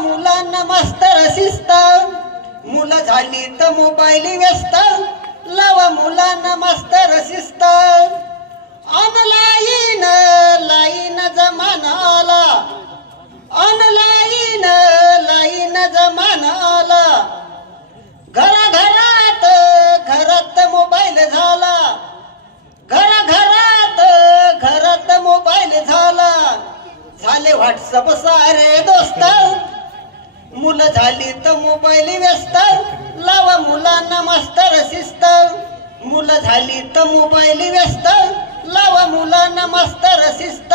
मुलांना मास्तर शिस्त. मुलं झाली तर मोबाईल व्यस्त. लावा मुलांना मास्तर शिस्त. ऑनलाईन लाईन जमाना आला ऑनलाईन लाईन जमाना आला घराघरात घरात मोबाईल झाला. घराघरात घरात मोबाईल झाला. झाले व्हॉट्सअप सारे दोस्त. मुलं झाली तर मोबाईल व्यस्त. लावा मुलांना मास्तर शिस्त. मुलं झाली तर मोबाईल व्यस्त. लावा मुलांना मास्तर शिस्त.